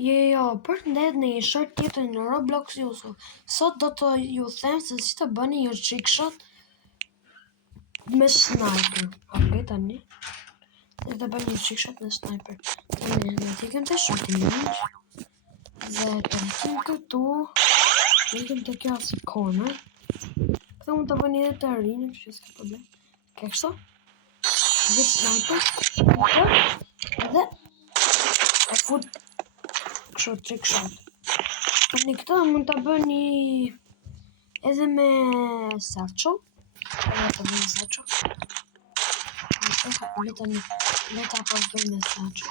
Jo, përshëndet në një short tjetër në Roblox Yusuf. Sot do të ju them se si të bëni një trickshot me sniper. Ok, tani. Si të bëni një trickshot me sniper. Tani ne të ikem të shotin një. Dhe të rritim këtu. Të ikem të kjo si corner. Këta mund të bëni edhe të rinë, që s'ka problem. Ke kështu? Dhe sniper. Dhe e fut kështu trickshot. Tani këta mund të bëni edhe me satchel. Edhe të bëni satchel. Leta po bëj me satchel.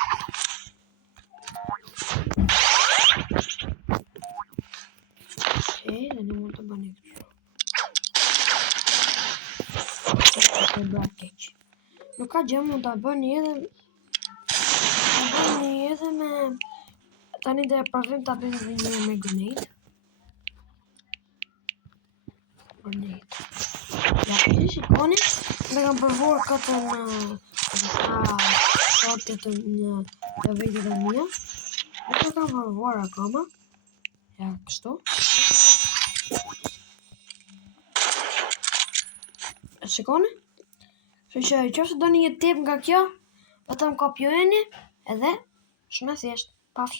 Dhe në mund të bëni kështu. Nuk ka gjë, mund të bëni edhe me tani dhe përvim të bëjmë dhe një me grenade. Ja, shikoni, dhe kam përvuar këtë në shortet në videot e mia. Nuk e kam përvuar akoma. Ja, kështu. Shikoni? Që qoftë doni një tip nga kjo, vetëm kopjojeni edhe shumë thjesht. Pafsh.